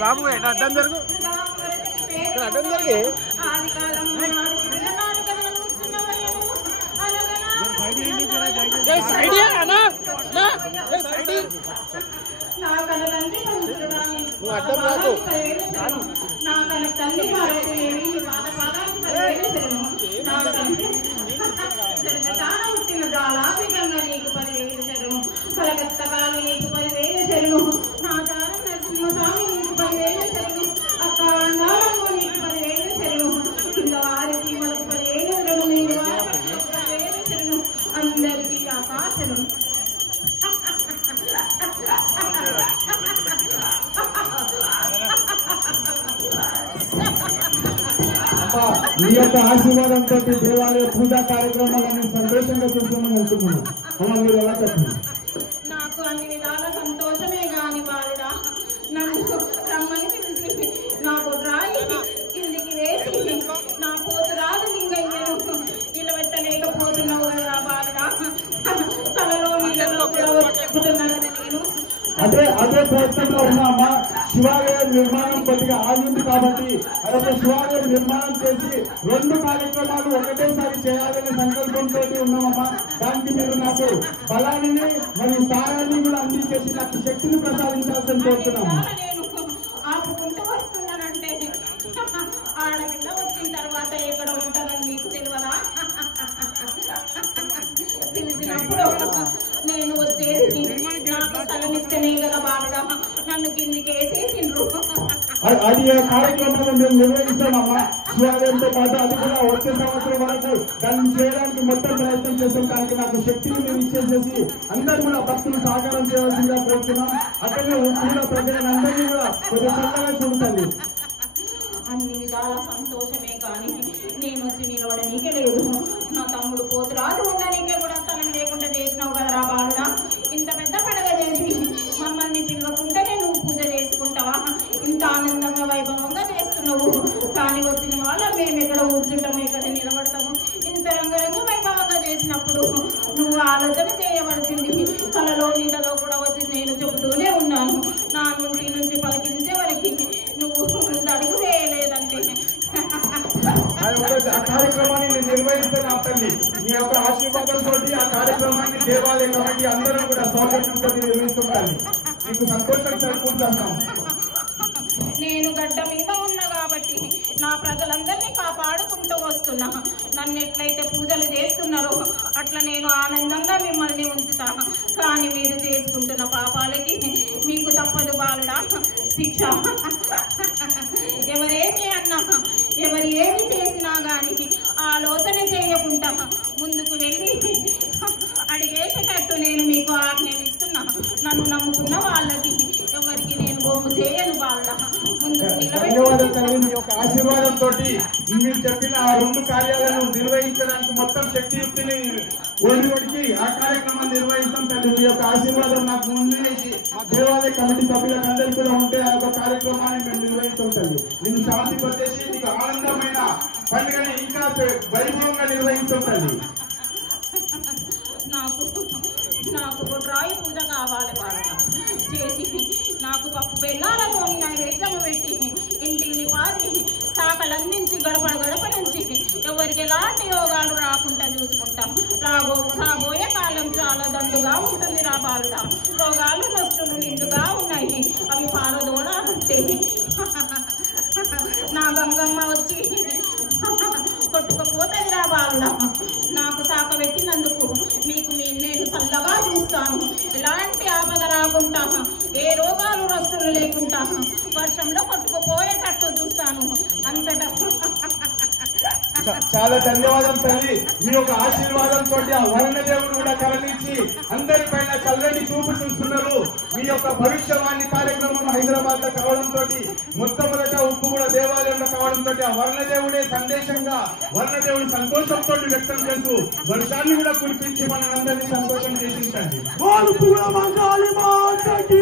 బాబు అడ్డం జరుగు అడ్డం జరిగి నువ్వు అడ్డం రాకు కలకత్తకాలు నీకు 10,000 చెరువు నా దారం నరసింహస్వామి నీకు 10,000 చెరువు అక్క మీ యొక్క ఆశీర్వాదంతో దేవాలయ పూజా కార్యక్రమాలను సంతోషంగా చూసుకోమని అనుకుంటున్నాం. అలా మీరు ఎలా చెప్పండి? నాకు అన్ని విధాల సంతోషమే గాని బాలుడా, నన్ను రమ్మని పిలిచి నాకు రాయి కిందికి వేసి నా పోతురాదు లింగయ్యను నిలబెట్టలేకపోతున్నావు కదా బాలుడా. తలలో నీళ్ళలో కూడా చెప్పుతున్నాను నేను. అదే ప్రయత్నంలో ఉన్నామా. శివాలయ నిర్మాణం కొద్దిగా ఆగింది కాబట్టి అదొక శివాలయ నిర్మాణం చేసి 2 కార్యక్రమాలు ఒకటేసారి చేయాలనే సంకల్పంతో ఉన్నామమ్మా. దానికి మీరు నాకు బలాన్ని మరియు స్థానాన్ని కూడా అందించేసి నాకు శక్తిని ప్రసాదించాల్సిన కోరుతున్నాము. ఆపుకుంటూ వస్తున్నానంటే ఆడబిడ్డ వచ్చిన తర్వాత ఎక్కడ ఉంటారని మీకు తెలియదా? తెలిసినప్పుడు నేను వచ్చేసి నాకు స్థలమిస్తేనే కదా బాగా నన్ను కిందికి వేసేసిండ్రు. అది కార్యక్రమాలు మేము నిర్వహిస్తామమ్మా. శివాలయంతో పాటు అది కూడా వచ్చే సంవత్సరం వరకు దాన్ని చేయడానికి మొత్తం ప్రయత్నం చేస్తాం. దానికి నాకు శక్తిని మేము ఇచ్చేసేసి అందరూ కూడా భక్తులు సహకారం చేయవలసిందిగా కోరుతున్నాం. అట్లనే కూడా ప్రజలందరినీ కూడా కొంచెం చక్కగా చూడండి. అన్ని విధాల సంతోషమే కానీ నేను వచ్చి నిలవడానికే లేదు. నా తమ్ముడు పోతురాజు ఉండడానికే కూడా స్థలం లేకుండా చేసినావు కదరా బాలుడా. ఇంత పెద్ద పండుగ చేసి మమ్మల్ని పిలవకుంటేనే నువ్వు పూజ చేసుకుంటావా? ఇంత ఆనందంగా వైభవంగా చేస్తున్నావు. కానీ వచ్చిన వాళ్ళ మేము ఎక్కడ కూర్చుంటాము, ఎక్కడ నిలబడతాము. ఇంత రంగరంగ వైభవంగా చేసినప్పుడు నువ్వు ఆలోచన చేయవలసింది. కలలో నీళ్ళలో కూడా వచ్చి నేను చెబుతూనే ఉన్నాను. నా నుంచి పలికించే వరకు నువ్వు అడుగు వేయలేదంటే ఆ కార్యక్రమాన్ని నేను నిర్వహిస్తాను. ఆ తల్లి మీ యొక్క ఆశీర్వాదంతో ఆ కార్యక్రమాన్ని దేవాలయ కమిటీ అందరూ కూడా సౌకర్యంతో నిర్వహిస్తుంటాను. మీకు సంతోషం సరిపోతాం. నేను గడ్డ మీద ఉన్నా కాబట్టి నా ప్రజలందరినీ కాపాడుకుంటూ వస్తున్నా. నన్ను ఎట్లయితే పూజలు చేస్తున్నారో అట్లా నేను ఆనందంగా మిమ్మల్ని ఉంచుతా. కానీ మీరు చేసుకుంటున్న పాపాలకి మీకు తప్పదు బాలుడా శిక్ష. ఎవరేమి అన్నా ఎవరు ఏమి చేసినా గాని ఆలోచన చేయకుండా ముందుకు వెళ్ళి అడిగేసేటట్టు నేను మీకు ఆజ్ఞానిస్తున్నా. నన్ను నమ్ముకున్న వాళ్ళకి ఎవరికి నేను బొమ్ము చేయను బాలుడా. ముందుకు ధన్యవాదాలు. మీ యొక్క ఆశీర్వాదంతో మీరు చెప్పిన ఆ 2 కార్యాలను నిర్వహించడానికి మొత్తం శక్తియుక్తిని ఓడికి ఆ కార్యక్రమాన్ని నిర్వహిస్తాం తల్లి. మీ యొక్క ఆశీర్వాదం నాకు ముందు దేవాలయ కమిటీ సభ్యులకు అందరికీ కూడా ఉంటే ఆ యొక్క కార్యక్రమాన్ని మేము నిర్వహిస్తాం తల్లి. నేను శాంతి పట్టేసి మీకు ఆనందమైన పండుగని ఇంకా వైభవంగా నిర్వహిస్తాం తల్లి. నాకు రాయి పూజ కావాలి బాగా చేసి నాకు పప్పు బెల్లాలను నైవేద్యము పెట్టి ఇంటిని పాది శాఖలందించి గడప నుంచి ఎవరికి ఎలాంటి యోగాలు రాకుండా చూసుకుంటాం. రాబోయే కాలం చాలా దండుగా ఉంటుంది రా బాలుడా. రోగాలు నొప్పులు నిండుగా ఉన్నాయి. అవి పారదోడాలంటే నా గంగమ్మ వచ్చి కొట్టుకపోతుంది రా బాలుడా. నాకు శాఖ పెట్టినందుకు మీకు నేను చల్లగా చూస్తాను. ఎలాంటి ఆపద రాకుండా ఏ రోగాలు రస్తులు లేకుండా వర్షంలో కొట్టుకుపోయేటట్టు చూస్తాను. అంతటా చాలా ధన్యవాదం తల్లి. మీ యొక్క ఆశీర్వాదంతో ఆ వర్ణదేవుడు కూడా కరుణించి అందరిపైన చల్లని చూపు చూస్తున్నారు. మీ యొక్క భవిష్యవాణి కార్యక్రమం హైదరాబాద్ లో కావడంతో మొట్టమొదట ఉప్పు కూడా దేవాలయంలో కావడంతో ఆ వర్ణదేవుడే సందేశంగా వర్ణదేవుడి సంతోషంతో వ్యక్తం చేస్తూ వర్షాన్ని కూడా కురిపించి మనందరినీ సంతోషం చేసించండి. అంటే